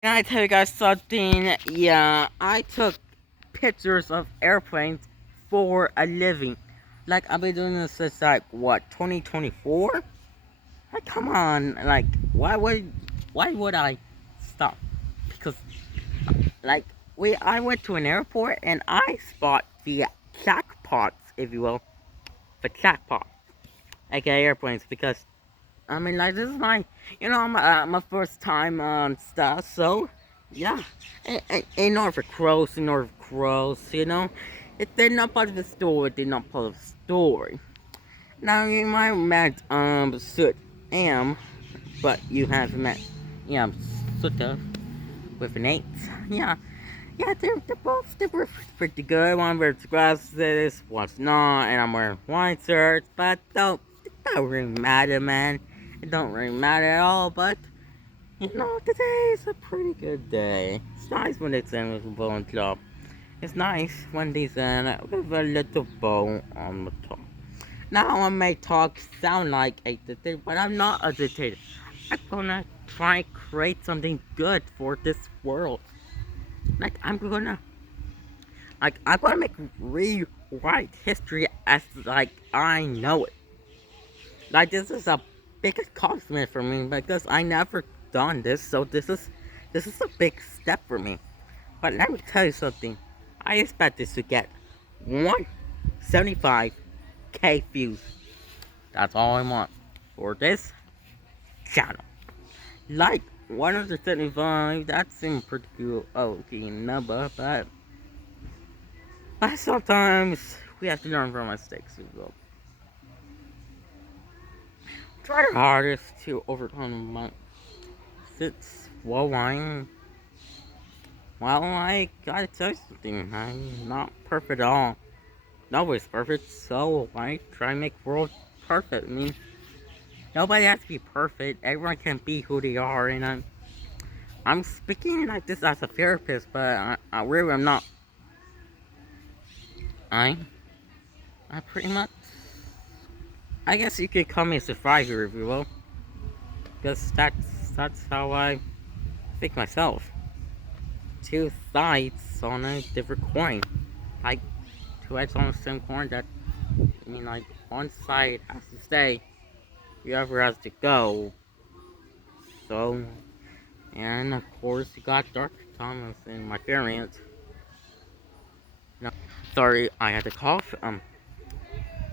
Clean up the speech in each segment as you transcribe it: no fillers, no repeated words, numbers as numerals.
Can I tell you guys something? Yeah, I took pictures of airplanes for a living. Like, I've been doing this since, like, what, 2024? Like, come on. Like, why would I stop? Because, like, I went to an airport and I spot the jackpots, if you will. The jackpot. Aka airplanes, because I mean, like, this is my first time on stuff, so, yeah. Ain't not for crows, ain't not for crows, you know? If they're not part of the story, they're not part of the story. Now, you might have met, Soot Am, but you haven't met, yeah, Sutta with an 8. Yeah, yeah, they're pretty good. One wears glasses, one's not, and I'm wearing white shirts, but it don't really matter, man. It don't really matter at all, but, today is a pretty good day. It's nice when it's in with a bow on top. It's nice when it's in with a little bow on the top. Now I may talk sound like a dictator, but I'm not a dictator. I'm gonna try and create something good for this world. I'm gonna make rewrite history as like I know it. Like, this is a big accomplishment for me because I never done this, so this is a big step for me. But let me tell you something. I expect this to get 175K views. That's all I want for this channel. Like 175, that seems pretty cool. Okay, number, but sometimes we have to learn from mistakes as well. Try our hardest to overcome my sits while I gotta tell you something. I'm not perfect at all. Nobody's perfect, so I try and make world perfect. I mean, nobody has to be perfect. Everyone can be who they are, and I'm speaking like this as a therapist, but I really am not. I I pretty much, I guess you could call me a survivor if you will, because that's how I think myself. Two sides on a different coin, like two edges on the same coin. Like, one side has to stay, the other has to go. So, and of course you got Dark Thomas in my variant. No, sorry, I had to cough.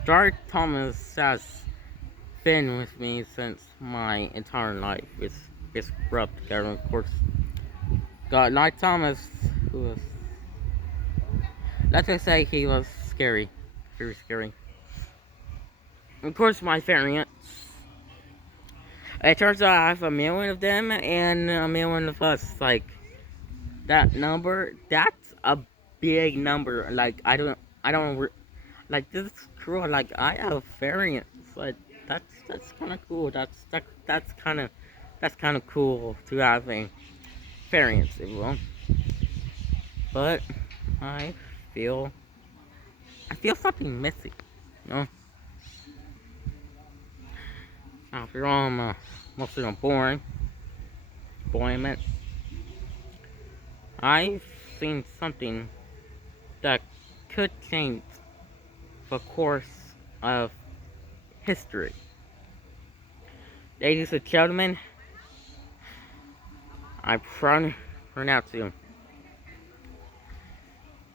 Dark Thomas has been with me since my entire life. It's corrupt together, of course. Got Night Thomas, who was, let's just say he was scary, very scary. Of course, my variants. It turns out I have a million of them and a million of us. Like, that number, that's a big number. Like, like, this is cool. Like, I have variants. Like, that's kind of cool. That's kind of cool to have a variance, if you will. But I feel I feel something missing. You know, after all, I'm mostly on boring. Employment. I've seen something that could change the course of history. Ladies and gentlemen, I pronounce you.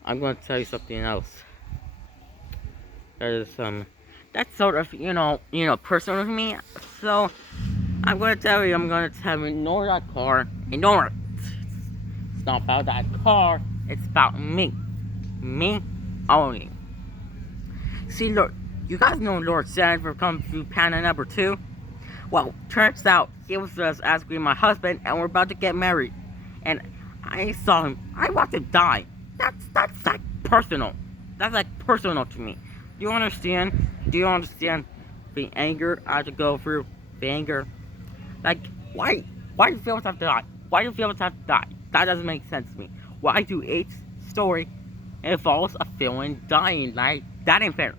I'm going to tell you something else. There's that's sort of personal to me. So I'm gonna tell you, ignore that car, ignore it. It's not about that car. It's about me only. See, Lord, you guys know Lord Shen from Kung Fu Panda number 2. Well, turns out he was just asking my husband, and we're about to get married. And I saw him. I watched him die. That's like personal. That's like personal to me. Do you understand? Do you understand the anger I had to go through? The anger. Like, why? Why do villains have to die? Why do villains have to die? That doesn't make sense to me. Why do each story involves a villain dying? Like, that ain't fair.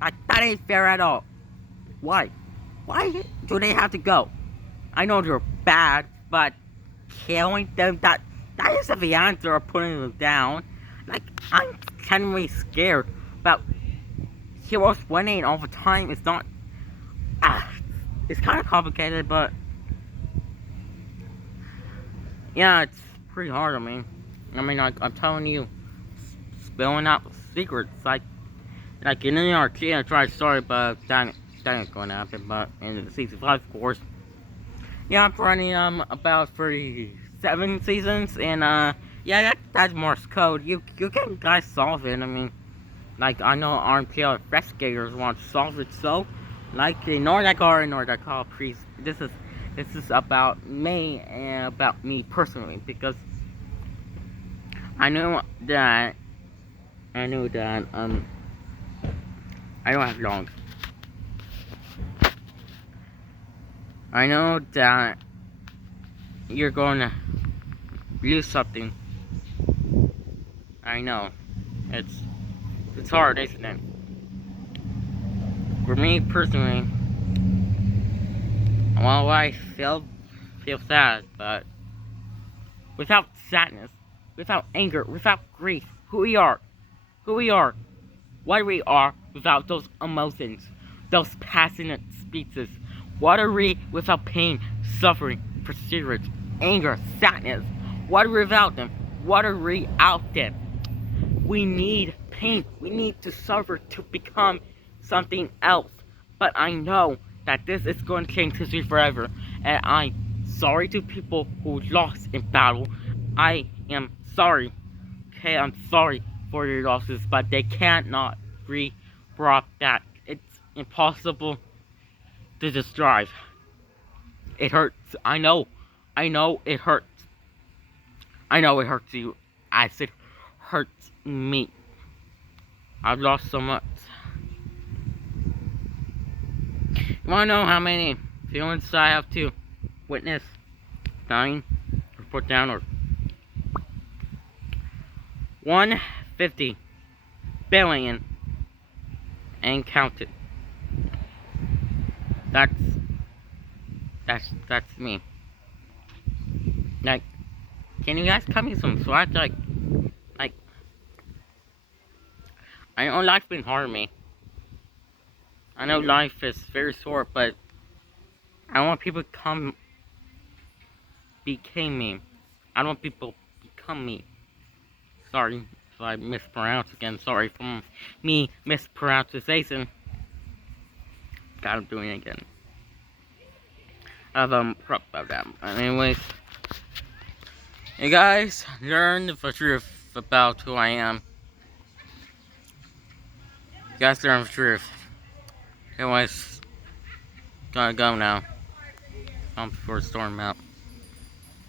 Like, that ain't fair at all. Why? Why do they have to go? I know they're bad, but killing them. That is the villans that are putting them down. Like, I'm genuinely scared about heroes winning all the time. It's not. It's kind of complicated, but yeah, it's pretty hard. I mean, like I'm telling you, spilling out secrets, like in the arcade, I tried to start, but that ain't going to happen. But in the season 5, of course, yeah, I'm running about 37 seasons, and yeah, that's Morse code. You can guys solve it. I mean, like I know RMPL investigators want to solve it, so like ignore that call, please. This is about me and about me personally, because I knew that I don't have long. I know that you're going to lose something. I know. It's hard, isn't it? For me personally, well, I feel sad, but without sadness, without anger, without grief, who we are, what we are without those emotions, those passionate speeches. What are we without pain, suffering, perseverance, anger, sadness? What are we without them? What are we out them? We need pain. We need to suffer to become something else. But I know that this is going to change history forever. And I'm sorry to people who lost in battle. I am sorry. Okay, I'm sorry for your losses, but they cannot be brought back. It's impossible to just drive. It hurts. I know it hurts. I know it hurts you. I said hurts me. I've lost so much. You wanna know how many feelings I have to witness dying or put down, or 150 billion and counted. That's me. Like, can you guys cut me some slack? Like, I know life's been hard on me. I know life is very short, but I want people to become me. I don't want people become me. Sorry if I mispronounce again. Sorry for me mispronunciation. God, I'm doing it again. I've about that. Anyways, you guys learn the truth about who I am. You guys learn the truth. Anyways, gotta go now. I'm before storm out.